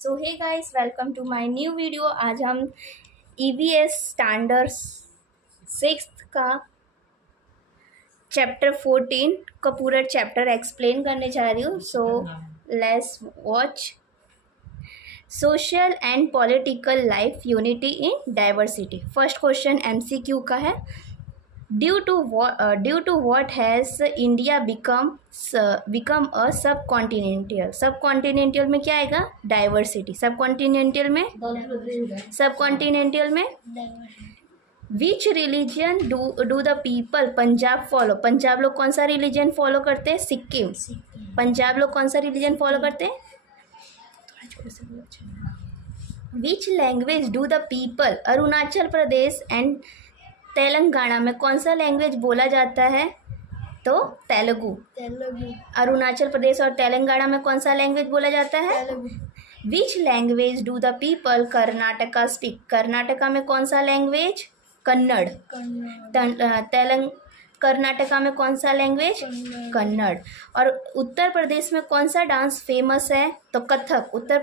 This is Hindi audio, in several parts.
So hey guys, welcome to my new video. आज हम ईवीएस स्टैंडर्ड 6 का चैप्टर 14 का पूरा चैप्टर एक्सप्लेन करने जा रही हूँ। So let's watch. Social and political life, unity in diversity. First question MCQ का है। Due to what has India become a subcontinental. सब कॉन्टिनेंटल में क्या आएगा? डाइवर्सिटी। सब कॉन्टिनेंटल में विच religion do the people Punjab follow. Punjab लोग कौन सा रिलीजन फॉलो करते हैं? सिक्किम। पंजाब लोग कौन सा रिलीजन फॉलो करते हैं? Which language do the people Arunachal Pradesh and Telangana में कौन सा लैंग्वेज बोला जाता है? तो तेलुगु। अरुणाचल प्रदेश और तेलंगाना में कौन सा लैंग्वेज बोला जाता है? Which language do the people Karnataka speak. Karnataka में कौन सा लैंग्वेज? कन्नड़। कर्नाटका में कौन सा लैंग्वेज? कन्नड़। और उत्तर प्रदेश में कौन सा डांस फेमस है? तो कथक। उत्तर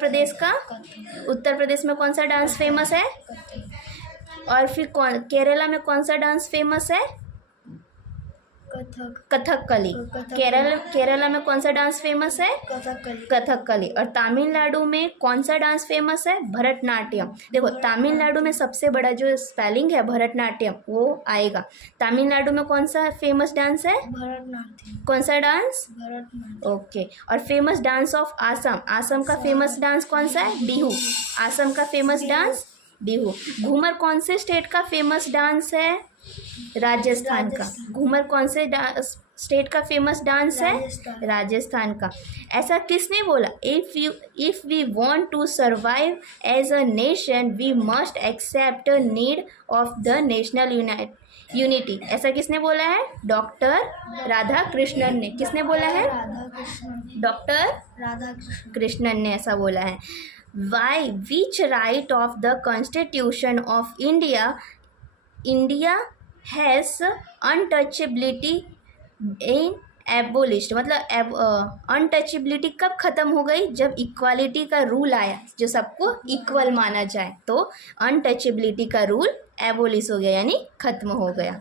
प्रदेश में कौन सा डांस फेमस है? और फिर केरला में कौन सा डांस फेमस है? कथकली। केरला में कौन सा डांस फेमस है? कथकली। और तमिलनाडु में कौन सा डांस फेमस है? भरतनाट्यम। देखो, तमिलनाडु में सबसे बड़ा जो स्पेलिंग है भरतनाट्यम वो आएगा। तमिलनाडु में कौन सा फेमस डांस है? भरतनाट्यम। कौन सा डांस? भरतनाट्यम। ओके। और famous dance of Assam. Assam का फेमस डांस कौन सा है? बिहू। आसम का फेमस डांस बिहू। घूमर कौन से स्टेट का फेमस डांस है? राजस्थान का। घूमर कौन से स्टेट का फेमस डांस है? राजस्थान का। ऐसा किसने बोला? If we want to survive as a nation we must accept need of the national unity. ऐसा किसने बोला है? डॉक्टर राधा कृष्णन ने। किसने बोला है? डॉक्टर राधा कृष्णन ने ऐसा बोला है। Why which right of the constitution of India has untouchability in abolished. मतलब अनटचेबिलिटी कब ख़त्म हो गई? जब इक्वालिटी का रूल आया, जो सबको इक्वल माना जाए, तो अनटचेबिलिटी का रूल एबोलिश हो गया, यानी ख़त्म हो गया।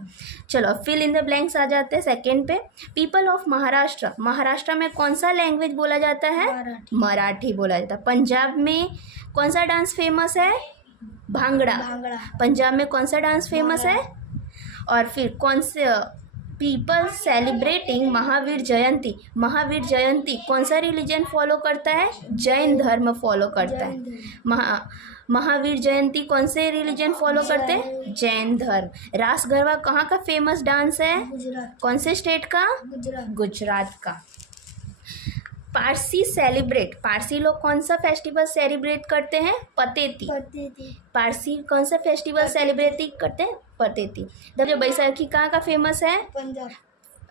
चलो फिल इन द ब्लैंक्स आ जाते हैं सेकेंड पे। People of Maharashtra. महाराष्ट्र में कौन सा लैंग्वेज बोला जाता है? मराठी बोला जाता है। पंजाब में कौन सा डांस फेमस है? भांगड़ा। पंजाब में कौन सा डांस फेमस है? और फिर कौन से पीपल सेलिब्रेटिंग महावीर जयंती। महावीर जयंती कौन सा रिलीजन फॉलो करता है? जैन धर्म फॉलो करता है। महावीर जयंती कौन से रिलीजन फॉलो करते हैं? जैन धर्म। रास गरबा कहाँ का फेमस डांस है? कौन से स्टेट का? गुजरात का। पारसी लोग कौन सा फेस्टिवल सेलिब्रेट करते हैं? पतेती। पारसी कौन सा फेस्टिवल सेलिब्रेट करते हैं? पतेती। जब बैसाखी कहाँ का फेमस है? पंजाब।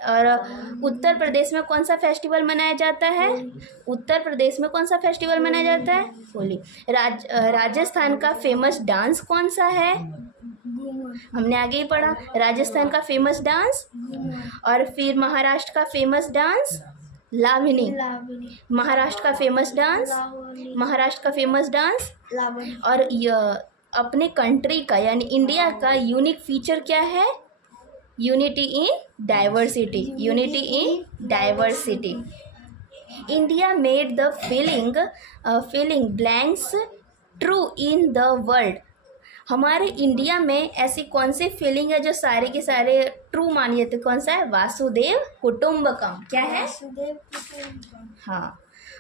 और उत्तर प्रदेश में कौन सा फेस्टिवल मनाया जाता है? उत्तर प्रदेश में कौन सा फेस्टिवल मनाया जाता है? होली। राजस्थान का फेमस डांस कौन सा है? हमने आगे ही पढ़ा। राजस्थान का फेमस डांस। और फिर महाराष्ट्र का फेमस डांस लावनी। महाराष्ट्र का फेमस डांस और अपने कंट्री का यानी इंडिया का यूनिक फीचर क्या है? Unity in diversity. India made the feeling blanks true in the world. हमारे इंडिया में ऐसी कौन सी फीलिंग है जो सारे के सारे ट्रू मानी जाती है? कौन सा है? वासुदेव कुटुंबकम। क्या है? वासुदेव कुटुंबकम। हाँ।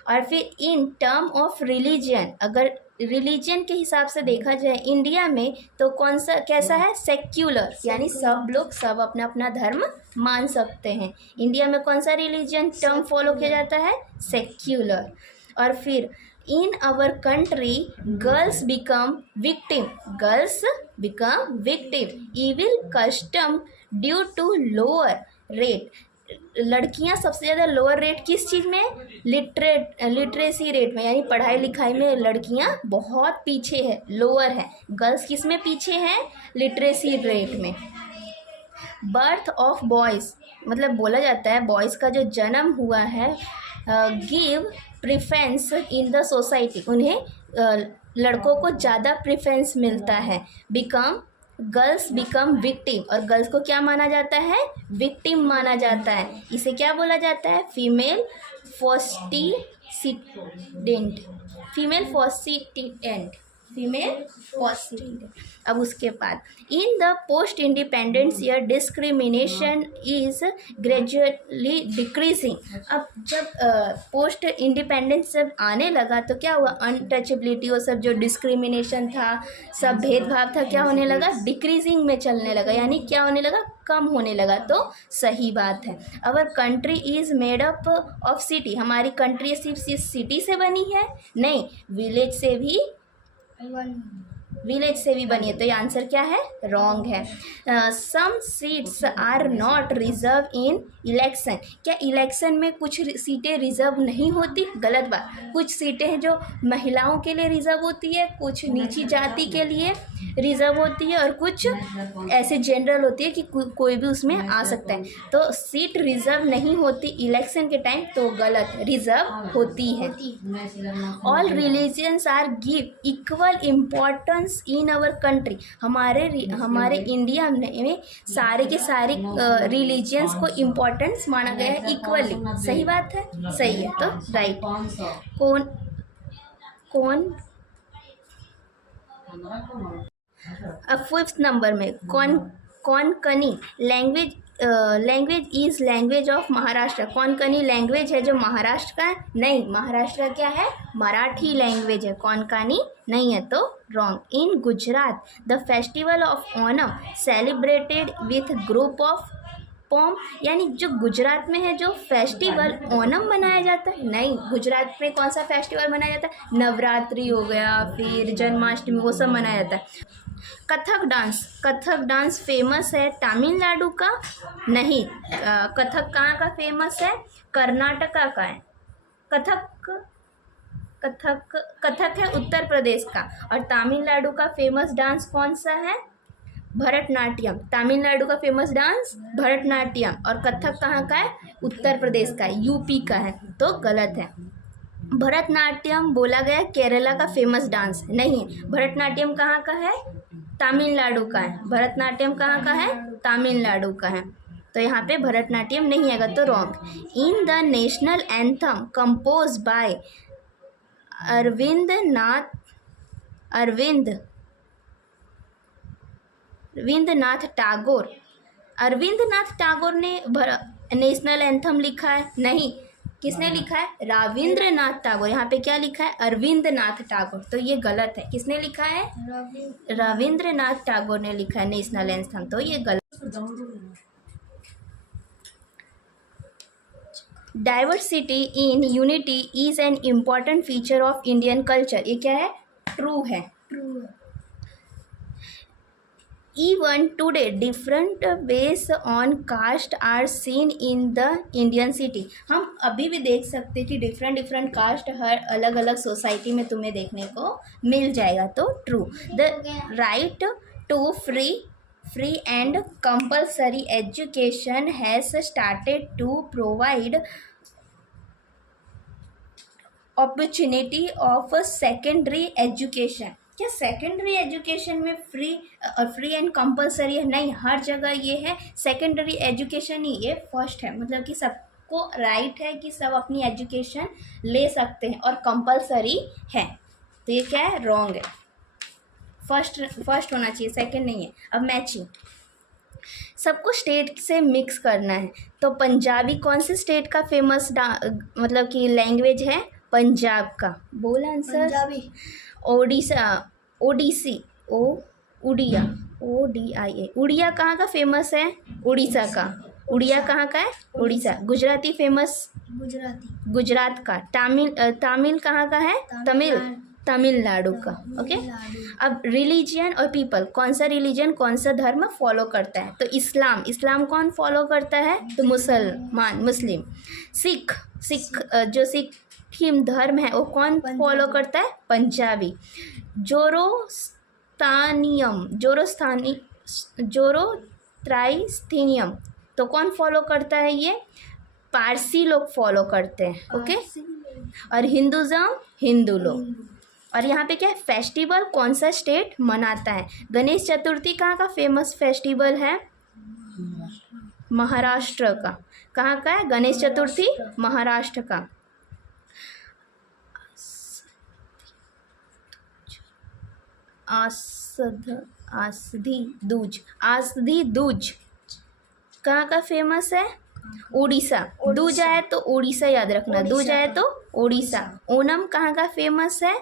और फिर इन टर्म ऑफ रिलीजन, अगर रिलीजन के हिसाब से देखा जाए इंडिया में तो कौन सा कैसा है? सेक्युलर, यानी सब लोग सब अपना अपना धर्म मान सकते हैं। इंडिया में कौन सा रिलीजन टर्म फॉलो किया जाता है? सेक्युलर। और फिर in our country girls become victim evil custom due to lower rate। लड़कियां सबसे ज़्यादा लोअर रेट किस चीज़ में? लिटरेसी रेट में, यानी पढ़ाई लिखाई में लड़कियां बहुत पीछे है, लोअर है। गर्ल्स किस में पीछे हैं? लिटरेसी रेट में। बर्थ ऑफ बॉयज़, मतलब बोला जाता है बॉयज़ का जो जन्म हुआ है give preference in the society, उन्हें लड़कों को ज़्यादा प्रेफरेंस मिलता है। गर्ल्स बिकम विक्टिम, और गर्ल्स को क्या माना जाता है? विक्टिम माना जाता है। इसे क्या बोला जाता है? Female foeticide, female foeticide, female foeticide. अब उसके बाद in the post independence year discrimination is gradually decreasing. अब जब पोस्ट इंडिपेंडेंस जब आने लगा तो क्या हुआ? अनटचेबिलिटी और सब जो डिस्क्रिमिनेशन था, सब भेदभाव था, क्या होने लगा? डिक्रीजिंग में चलने लगा, यानी क्या होने लगा? कम होने लगा। तो सही बात है। Our country is made up of city, हमारी कंट्री सिर्फ सिटी से बनी है? नहीं, विलेज से भी बनी है। तो ये आंसर क्या है? रॉन्ग है। Some seats are not reserve in election, क्या इलेक्शन में कुछ सीटें रिजर्व नहीं होती? गलत बात। कुछ सीटें हैं जो महिलाओं के लिए रिजर्व होती है, कुछ नीची जाति के लिए रिजर्व होती है, और कुछ ऐसे जनरल होती है कि कोई भी उसमें आ सकता है। तो सीट रिजर्व नहीं होती इलेक्शन के टाइम, तो गलत, रिजर्व होती है। All religions are give equal importance in our country, हमारे इंडिया में सारे के सारे रिलीजियंस को इम्पोर्टेंस माना गया है इक्वली। सही बात है? सही है, तो राइट। कौन अब 5th नंबर में Konkani language is language of Maharashtra. Konkani language है जो महाराष्ट्र का है? नहीं, महाराष्ट्र क्या है? मराठी लैंग्वेज है, कोंकणी नहीं है, तो wrong. In Gujarat the festival of Onam celebrated with group of pomp, यानी जो गुजरात में है जो फेस्टिवल ओणम मनाया जाता है? नहीं, गुजरात में कौन सा फेस्टिवल मनाया जाता है? नवरात्रि हो गया, फिर जन्माष्टमी, वो सब मनाया जाता है। कथक डांस फेमस है तमिलनाडु का? नहीं, कथक कहाँ का फेमस है? कर्नाटका का है। कथक है उत्तर प्रदेश का, और तमिलनाडु का फेमस डांस कौन सा है? भरतनाट्यम। तमिलनाडु का फेमस डांस भरतनाट्यम, और कथक कहाँ का है? उत्तर प्रदेश का, यूपी का है, तो गलत है। भरतनाट्यम बोला गया केरला का फेमस डांस, नहीं, भरतनाट्यम कहाँ का है? तमिलनाडु का है। भरतनाट्यम कहाँ का है? तमिलनाडु का है, तो यहाँ पे भरतनाट्यम नहीं आएगा, तो wrong. In the national anthem compose by Arvindnath Tagore ने नेशनल एंथम लिखा है? नहीं, किसने लिखा है? रविंद्रनाथ टैगोर। यहाँ पे क्या लिखा है? अरविंदनाथ टैगोर, तो ये गलत है। किसने लिखा है? रविंद्रनाथ टैगोर ने लिखा है नेशनल एंथम, तो ये गलत। Diversity in unity is an important feature of Indian culture, ये क्या है? ट्रू है। Even today, different based on caste are seen in the Indian city. हम अभी भी देख सकते हैं कि डिफरेंट कास्ट हर अलग अलग सोसाइटी में तुम्हें देखने को मिल जाएगा, तो true. The right to free and compulsory education has started to provide opportunity of secondary education. क्या सेकेंडरी एजुकेशन में फ्री एंड कंपलसरी है? नहीं, हर जगह ये है सेकेंडरी एजुकेशन ही, ये फर्स्ट है, मतलब कि सबको राइट है कि सब अपनी एजुकेशन ले सकते हैं, और कंपलसरी है, तो ये क्या है? रॉन्ग है। फर्स्ट होना चाहिए, सेकंड नहीं है। अब मैचिंग, सबको स्टेट से मिक्स करना है, तो पंजाबी कौन से स्टेट का फेमस मतलब कि लैंग्वेज है? पंजाब का। बोल आंसर। पंजाबी। उड़िया कहाँ का फेमस है? उड़ीसा का। उड़िया कहाँ का है? उड़ीसा। गुजराती फेमस? गुजरात का। तमिल कहाँ का है? तमिलनाडु का। ओके। अब रिलीजियन और पीपल, कौन सा रिलीजन, कौन सा धर्म फॉलो करता है? तो इस्लाम कौन फॉलो करता है? तो मुस्लिम। सिख जो सिख धर्म है वो कौन फॉलो करता है? पंजाबी। जोरोस्ट्राइस्थीनियम तो कौन फॉलो करता है? ये पारसी लोग फॉलो करते हैं। ओके। और हिंदुज़म हिंदू लोग। और यहाँ पे क्या है, फेस्टिवल कौन सा स्टेट मनाता है। गणेश चतुर्थी कहाँ का फेमस फेस्टिवल है, महाराष्ट्र का। कहाँ का है गणेश चतुर्थी, महाराष्ट्र का। आसधी दूज कहाँ का फेमस है, उड़ीसा। दूज आए तो उड़ीसा याद रखना, दूज आए तो उड़ीसा। ओनम कहाँ का फेमस है,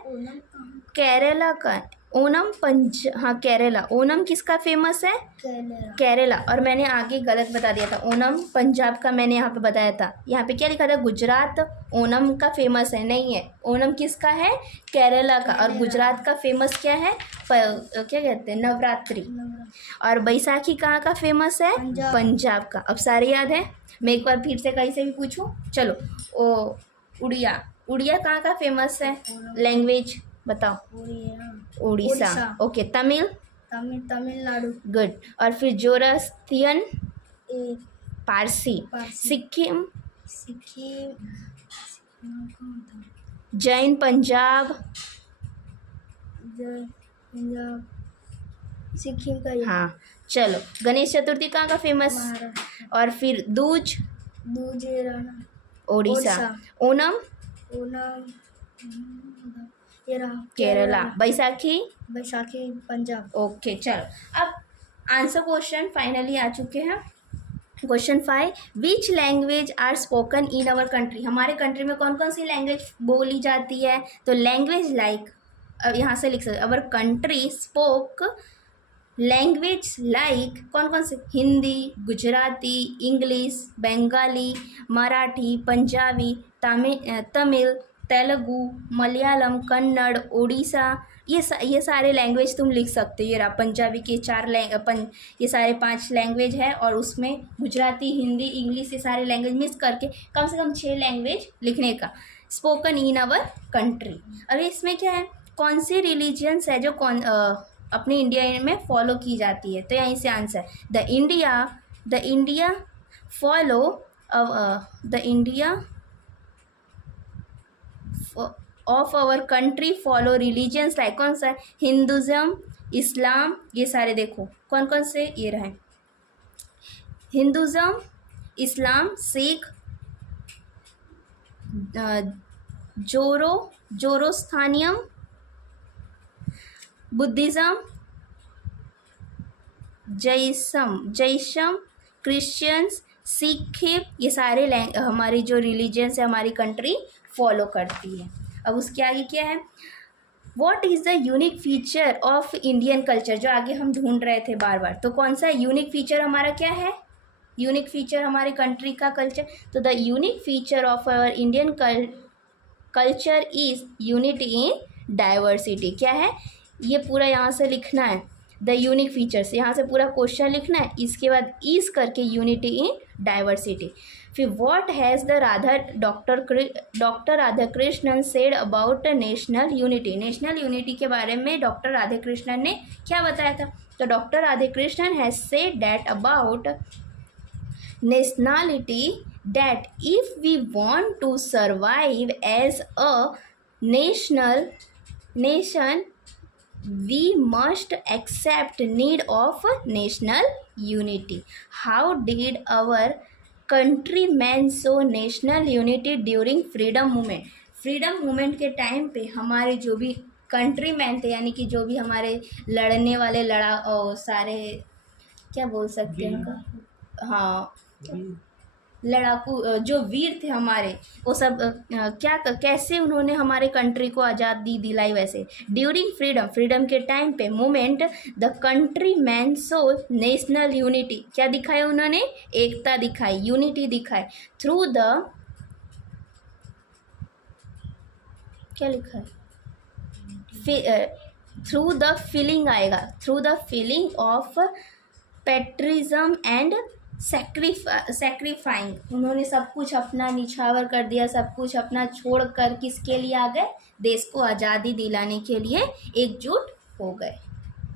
केरला का। ओनम हाँ केरला। ओनम किसका फेमस है, केरला। और मैंने आगे गलत बता दिया था, ओनम पंजाब का मैंने यहाँ पे बताया था। यहाँ पे क्या लिखा था, गुजरात ओनम का फेमस है, नहीं है। ओनम किसका है, केरला का। और गुजरात का फेमस क्या है, क्या कहते हैं, नवरात्रि। और बैसाखी कहाँ का फेमस है, पंजाब का। अब सारे याद है, मैं एक बार फिर से कहीं से भी पूछूं, चलो। उड़िया, उड़िया कहाँ का फेमस है, लैंग्वेज बताओ, उड़ीसा। Okay, Tamil Nadu, good. और फिर जोरास्ट्रियन, पारसी। सिक्किम, जैन, पंजाब, सिक्किम का। हाँ चलो, गणेश चतुर्थी कहाँ का फेमस, और फिर दूज, उड़ीसा। ओनम, केरला। बैसाखी, पंजाब। ओके चलो, अब आंसर क्वेश्चन फाइनली आ चुके हैं। Question 5, which language are spoken in our country. हमारे कंट्री में कौन कौन सी लैंग्वेज बोली जाती है, तो लैंग्वेज लाइक, अब यहाँ से लिख सकते, our country spoke language like, कौन कौन से, हिंदी, गुजराती, इंग्लिश, बंगाली, मराठी, पंजाबी, तमिल, तेलुगु, मलयालम, कन्नड़, उड़ीसा। ये सारे लैंग्वेज तुम लिख सकते हो। ये रहा पंजाबी के ये सारे 5 लैंग्वेज है, और उसमें गुजराती, हिंदी, इंग्लिश, ये सारे लैंग्वेज मिक्स करके कम से कम 6 लैंग्वेज लिखने का, स्पोकन इन आवर कंट्री। अब इसमें क्या है, कौन सी रिलीजियंस है जो अपने इंडिया में फॉलो की जाती है, तो यहीं से answer, the India follow the India of our country follow religions like, कौन सा है, हिंदुज़म, इस्लाम। ये सारे देखो कौन कौन से ये रहे, हिंदुज़म, इस्लाम, सिख, जोरोस्थानियम, बुद्धिज़्म, जैसम, क्रिश्चियंस, सिख। ये सारे हमारी जो रिलीजियंस है हमारी कंट्री फॉलो करती है। अब उसके आगे क्या है, what is the unique feature of Indian culture, जो आगे हम ढूंढ रहे थे बार बार। तो कौन सा यूनिक फीचर हमारा क्या है, यूनिक फीचर हमारे कंट्री का कल्चर, तो the unique feature of our Indian culture is unity in diversity. क्या है, ये पूरा यहाँ से लिखना है, द यूनिक फीचर्स, यहाँ से पूरा क्वेश्चन लिखना है, इसके बाद इज करके यूनिटी इन डाइवर्सिटी। फिर what has the doctor Radhakrishnan said about national unity. National unity के बारे में डॉक्टर राधाकृष्णन ने क्या बताया था, तो doctor Radhakrishnan has said that about nationality that if we want to survive as a nation we must accept need of national unity. How did our countrymen show national unity during freedom movement? Freedom movement के टाइम पे हमारे जो भी कंट्रीमैन थे, यानी कि जो भी हमारे लड़ने वाले सारे क्या बोल सकते हैं उनका, हाँ लड़ाकू जो वीर थे हमारे, वो सब कैसे उन्होंने हमारे कंट्री को आज़ादी दिलाई। वैसे ड्यूरिंग फ्रीडम के टाइम पे movement the country man so national unity, क्या दिखाया उन्होंने, एकता दिखाई, यूनिटी दिखाई थ्रू द, क्या लिखा है, थ्रू द फीलिंग आएगा, through the feeling of patriotism and sacrificing. उन्होंने सब कुछ अपना निछावर कर दिया, सब कुछ अपना छोड़ कर किसके लिए आ गए, देश को आज़ादी दिलाने के लिए एकजुट हो गए।